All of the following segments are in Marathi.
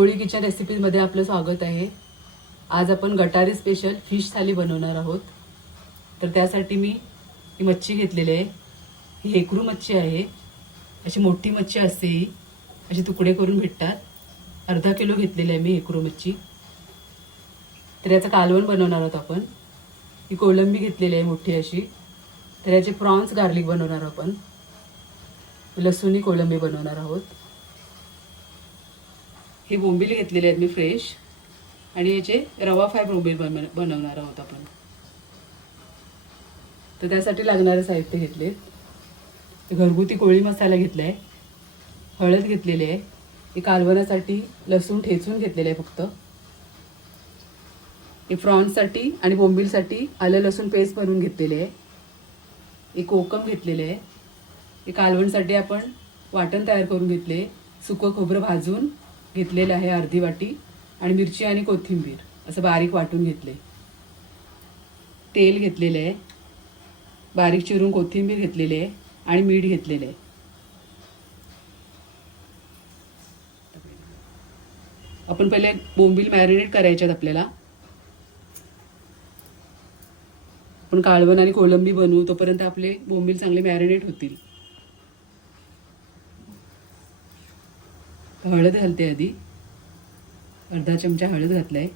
कोळी किचन रेसिपीजमध्ये आपलं स्वागत आहे. आज आपण गटारी स्पेशल फिश थाली बनवणार आहोत. तर त्यासाठी मी ही मच्छी घेतलेली आहे. ही हेकरू मच्छी आहे. अशी मोठी मच्छी असते ही अशी तुकडे करून भेटतात. अर्धा किलो घेतलेली आहे मी हेकरू मच्छी. तर याचं कालवण बनवणार आहोत आपण. ही कोलंबी घेतलेली आहे मोठी अशी. तर याचे प्रॉन्स गार्लिक बनवणार आपण. लसूणी कोलंबी बनवणार आहोत. हे बोंबील घेतलेले आहेत मी फ्रेश. आणि याचे रवा फ्राय बोंबील बन बनवणार आहोत आपण. तर त्यासाठी लागणारे साहित्य घेतले घरगुती कोळी मसाला घेतला आहे हळद घेतलेली आहे. हे कालवण्यासाठी लसूण ठेचून घेतलेलं आहे फक्त. हे फ्रॉन्ससाठी आणि बोंबीलसाठी आलं लसूण पेस्ट बनवून घेतलेले आहे. एक कोकम घेतलेले आहे. हे कालवणसाठी आपण वाटण तयार करून घेतले. सुकं खोबरं भाजून घेतलेलं आहे अर्धी वाटी आणि मिरची आणि कोथिंबीर असं बारीक वाटून घेतले. तेल घेतलेलं आहे. बारीक चिरून कोथिंबीर घेतलेली आहे आणि मीठ घेतलेलं आहे. आपण पहिले बोंबील मॅरिनेट करायच्यात आपल्याला. आपण काळवण आणि कोलंबी बनवू तोपर्यंत आपले बोंबील चांगले मॅरिनेट होतील. हळद घालते आधी. अर्धा चमचा हळद घातलाय.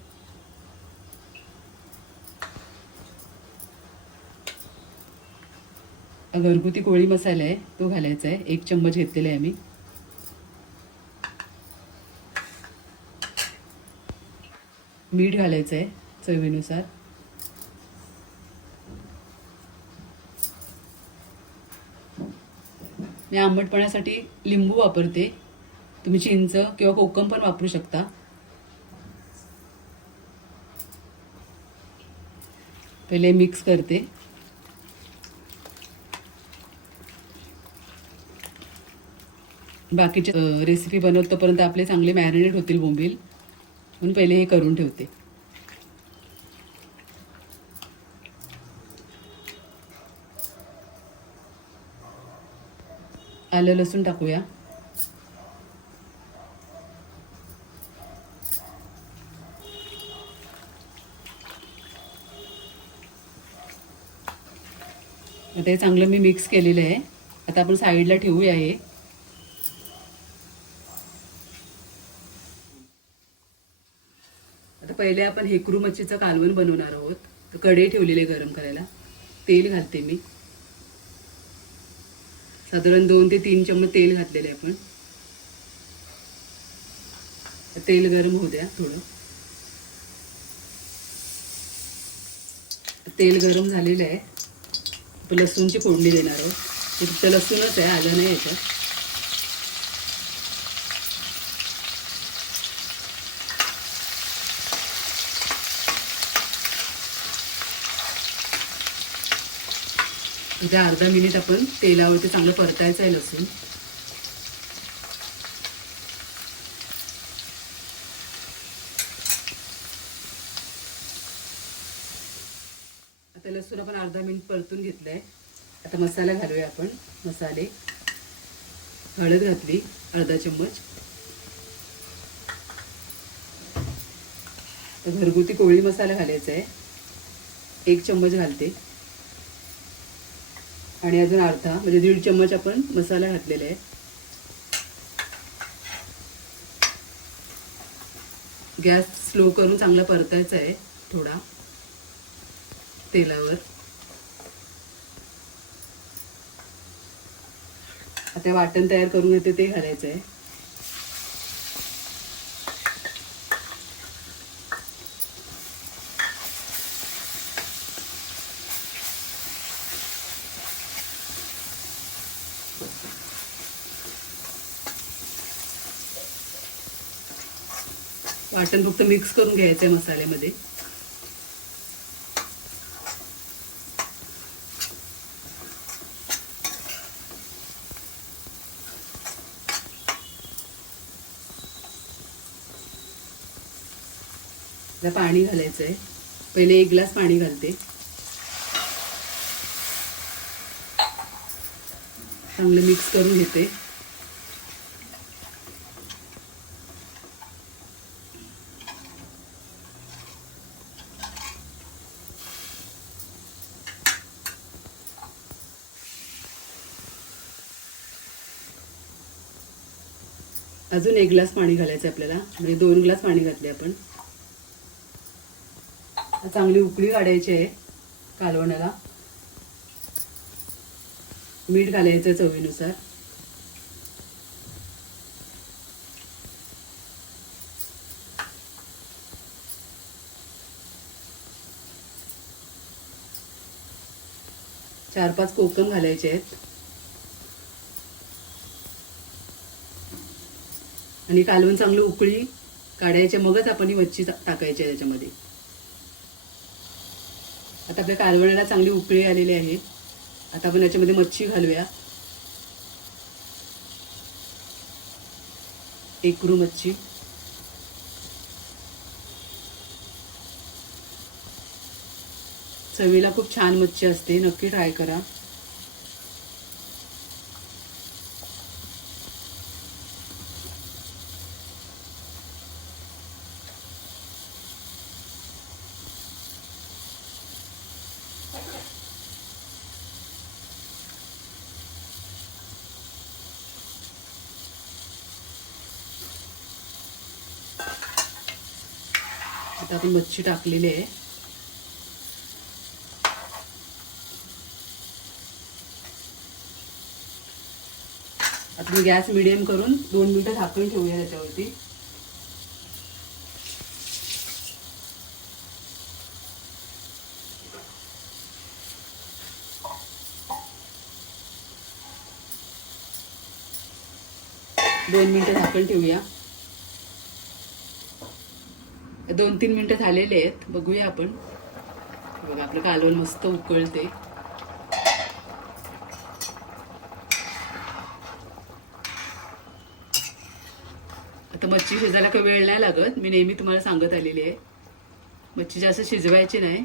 घरगुती कोळी मसाला आहे तो घालायचा आहे. एक चम्मच घेतलेला आहे मी मीठ घालायचं आहे चवीनुसार. मी आंबटपणासाठी लिंबू वापरते. तुम्ही चिंच किंवा कोकम पण वापरू शकता. पहिले मिक्स करते. बाकीचे रेसिपी बनवतोपर्यंत आपले चांगले मॅरिनेट होतील बोंबील. म्हणून पहिले हे करून ठेवते. आलं लसूण टाकूया. ते चांगलं मी मिक्स केलेलं आहे. आता आपण साईडला ठेवूया हे. आता पहिले आपण हेकरू मच्छीचं कालवण बनवणार आहोत. तर कढई ठेवलेले आहे गरम करायला. तेल घालते मी. साधारण दोन ते तीन चम्मच तेल घातलेले आपण. तेल गरम होऊ द्या थोडं. तेल गरम झालेलं आहे. आपण लसूणची फोडणी देणार आहोत. फक्त लसूणच आहे आलं नाही याच्यात. इथे अर्धा मिनिट आपण तेलावरती चांगलं परतायचं आहे लसूण आता अर्धा मिनिट परतून घेतलं आहे आता मसाला घालूया आपण. मसाले. हळद घातली अर्धा चम्मच. घरगुती कोळी मसाला घालायचा आहे. एक चम्मच घालते. आणि अजून अर्धा म्हणजे दीड चम्मच आपण मसाला घातलेला आहे. गॅस स्लो करून चांगला परतायचा आहे थोडा. तेलावर. आता वाटण तयार करून येते ते घालायचं आहे. वाटण फक्त मिक्स करून घ्यायचं आहे मसाल्यामध्ये. त्याला पाणी घालायचं आहे पहिले एक ग्लास पाणी घालते. चांगलं मिक्स करून घेते. अजून एक ग्लास पाणी घालायचं आपल्याला. म्हणजे दोन ग्लास पाणी घातले आपण. चांगली उकळी काढायची आहे कालवणाला. मीठ घालायचं चवीनुसार. चार पाच कोकम घालायचे आहेत. आणि कालवण चांगली उकळी काढायचे मगच आपण ही मच्छी टाकायची आहे त्याच्यामध्ये. आता आपल्या कालवणाला चांगली उकळी आलेली आहे. आता आपण याच्यामध्ये मच्छी घालूया. एकरू मच्छी. चवीला खूप छान मच्छी असते. नक्की ट्राय करा. आता ती मच्छी टाकलेली आहे. आता मी गॅस मिडियम करून दोन मिनिटं झाकून ठेवूया त्याच्यावरती. दोन मिनटं झाकण ठेवूया. दोन तीन मिनिटं झालेले आहेत. बघूया आपण. बघा आपलं कालवण मस्त उकळते. आता मच्छी शिजायला काही वेळ नाही लागत. मी नेहमी तुम्हाला सांगत आलेली आहे. मच्छी जास्त शिजवायची नाही.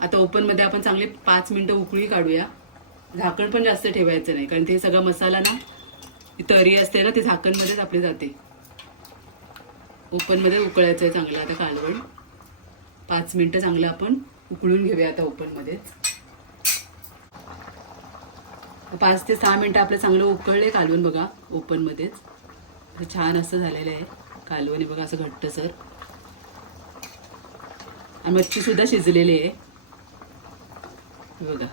आता ओपनमध्ये आपण चांगली पाच मिनटं उकळी काढूया. झाकण पण जास्त ठेवायचं नाही कारण ते सगळा मसाला ना ती तरी असते ना ते झाकणमध्येच आपली जाते. ओपनमध्ये उकळायचं आहे चांगलं आता कालवण. पाच मिनटं चांगलं आपण उकळून घेऊया आता ओपनमध्येच. पाच ते सहा मिनटं आपलं चांगलं उकळले कालवण बघा ओपनमध्येच. छान असं झालेलं आहे कालवण हे बघा असं घट्ट सर आणि मच्छी सुद्धा शिजलेली आहे. बघा.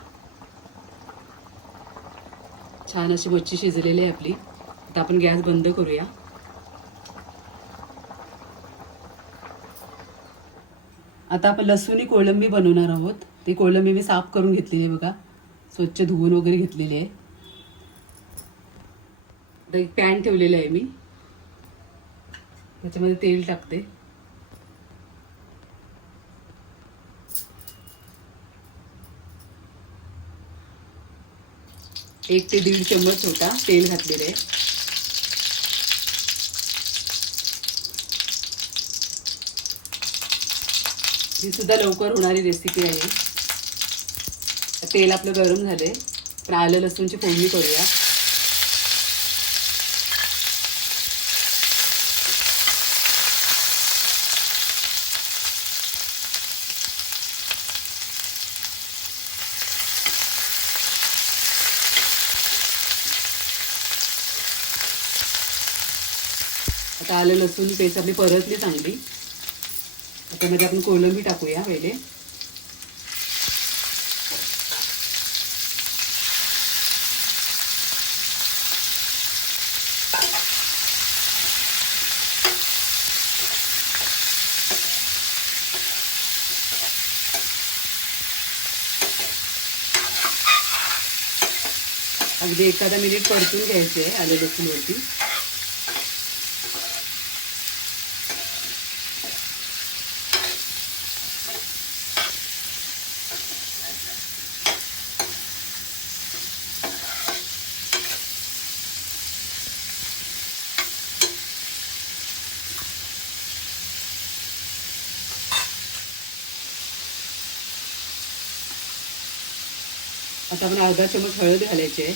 छान अशी मच्छी शिजलेली आहे आपली. आता आपण गॅस बंद करूया. आता आपण लसूणी कोळंबी बनवणार आहोत. ती कोळंबी मी साफ करून घेतलेली आहे बघा. स्वच्छ धुवून वगैरे घेतलेली आहे. आता एक पॅन ठेवलेलं आहे मी. त्याच्यामध्ये तेल टाकते. एक ते दीड चम्मच होता तेल घातलेलं आहे. ही सुद्धा लवकर होणारी रेसिपी आहे. तेल आपलं गरम झालंय. पण आलं लसूणची फोडणी करूया. आता आलं लसूण पेस्ट आपली परतली चांगली. त्यामध्ये आपण कोलंबी टाकूया पहिले. अगदी एखादा मिनिट परतून घ्यायचे आले आलं लसूणवरती. आता आपण अर्धा चमच हळद घालायची आहे.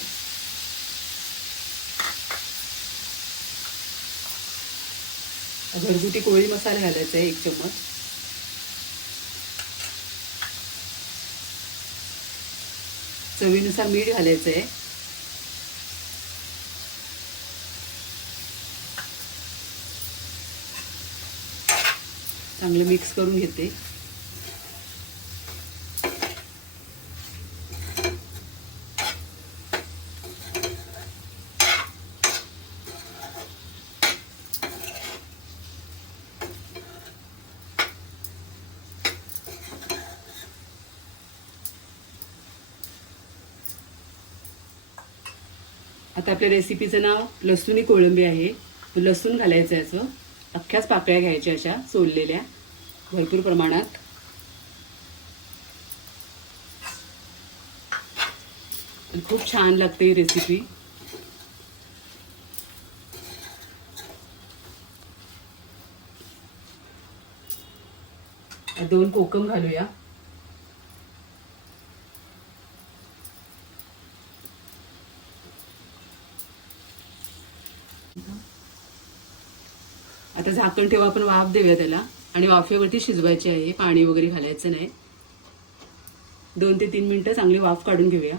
घरगुती कोळी मसाला घालायचा आहे एक चम्मच चवीनुसार मीठ घालायचं आहे. चांगलं मिक्स करून घेते. आता आपल्या रेसिपीचं नाव लसूणी कोळंबी आहे. लसूण घालायचं याचं अख्ख्याच पाकळ्या घ्यायच्या अशा सोललेल्या. भरपूर प्रमाणात. खूप छान लागते ही रेसिपी दोन कोकम घालूया. आता झाकण ठेवा आपण वाफ देऊया त्याला. आणि वाफेवरती शिजवायची आहे. पाणी वगैरे घालायचं नाही. दोन ते तीन मिनटं चांगली वाफ काढून घेऊया.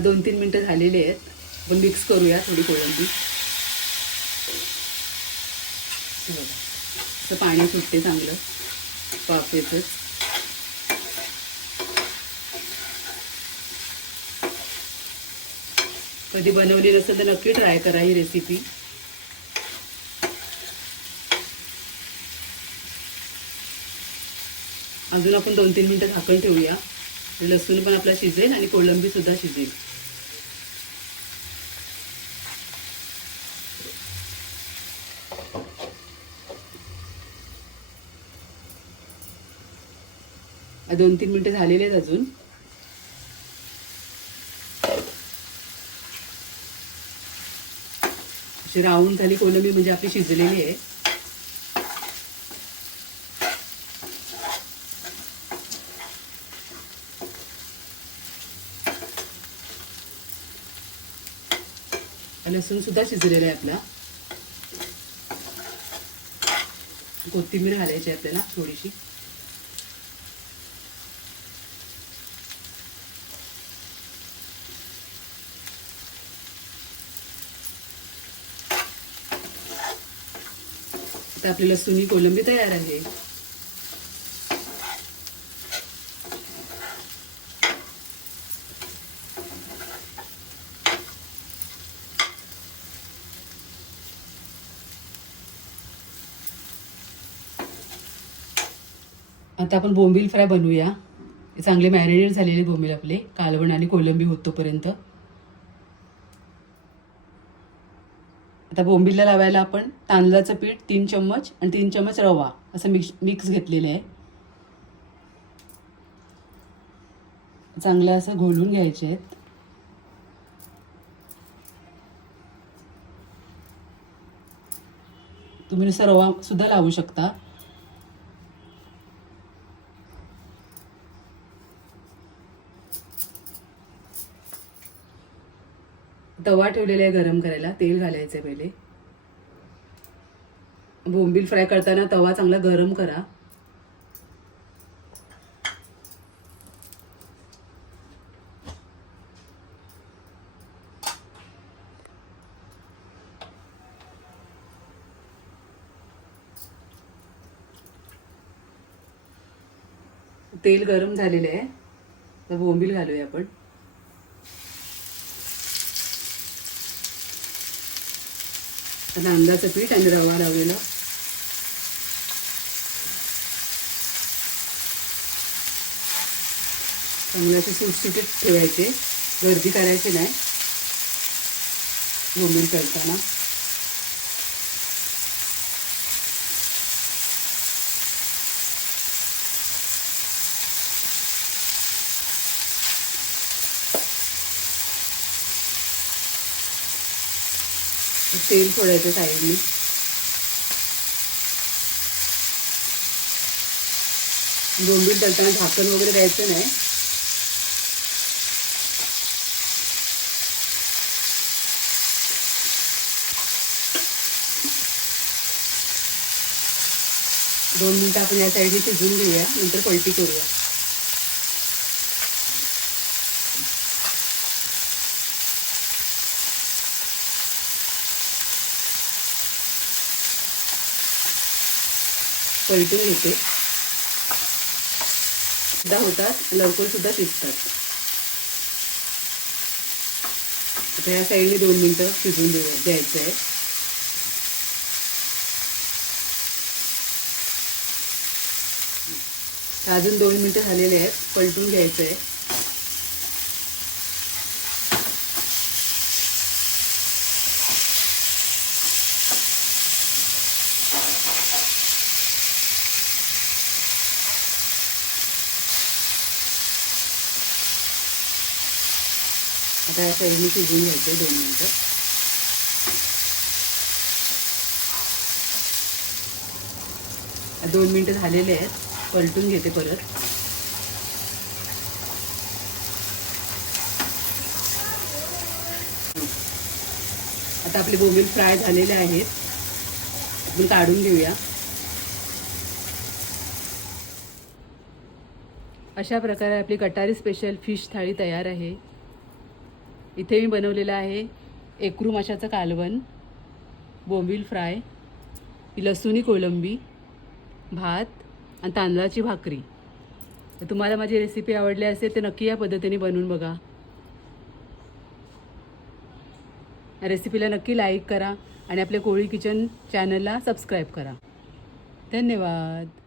दोन तीन मिनटं झालेली आहेत. आपण मिक्स करूया थोडी कोळंबी. असं पाणी सुटते चांगलं. वाफेचंच कधी बनवली नसेल तर नक्की ट्राय करा ही रेसिपी अजून आपण दोन तीन मिनिटं झाकण ठेवूया. लसूण पण आपला शिजेल आणि कोळंबी सुद्धा शिजेल. दोन तीन मिनिटं झालेले आहेत अजून. अशी राऊंड झाली कोलंबी म्हणजे आपली शिजलेली आहे. लसूण सुद्धा शिजलेला आहे आपला. कोथिंबीर घालायची आहे आपल्याला थोडीशी. तर आपली लसूणी कोलंबी तयार आहे. आता आपण बोंबील फ्राय बनवूया. चांगले मॅरिनेट झालेले बोंबील आपले कालवण आणि कोलंबी होतोपर्यंत. आता बोंबीलला लावायला आपण तांदळाचं पीठ तीन चम्मच आणि तीन चम्मच रवा असं मिक्स मिक्स घेतलेलं आहे. चांगलं असं घोलून घ्यायचे आहेत. तुम्ही नुसतं रवा सुद्धा लावू शकता. तवा ठेवलेला आहे गरम करायला तेल घालायचं आहे पहिले. बोंबील फ्राय करताना तवा चांगला गरम करा. तेल गरम झालेलं आहे. तर बोंबील घालूया आपण. आता अंदाचं पीठ आणि रवा लावलेला. चांगले असे सुटसुटीत ठेवायचे. गर्दी करायची नाही. बोंबील करताना. तेल सोडायचं साईडने. बोंबील तळताना झाकण वगैरे द्यायचं नाही. दोन मिनटं आपण या साईडने शिजून घेऊया नंतर पलटी करूया. पलटून घेते. सुद्धा होतात लवकर सुद्धा शिजतात. आता या साईडने दोन मिनटं शिजून देऊ द्यायचं आहे. अजून दोन मिनटं झालेले आहेत पलटून घ्यायचं आहे. आता या साईडने शिजून घ्यायचं आहे दोन मिनटं. दोन मिनटं झालेले आहेत. पलटून घेते परत. आता आपले बोंबील फ्राय झालेले आहेत. आपण काढून घेऊया. अशा प्रकारे आपली कटारी स्पेशल फिश थाळी तयार आहे. इथे मी बनवलेलं आहे एकरू माशाचं कालवण बोंबील फ्राय लसुणी कोळंबी भात आणि तांदळाची भाकरी. तर तुम्हाला माझी रेसिपी आवडली असेल तर नक्की या पद्धतीने बनवून बघा. रेसिपीला नक्की लाईक करा आणि आपल्या कोळी किचन चॅनलला सबस्क्राईब करा. धन्यवाद.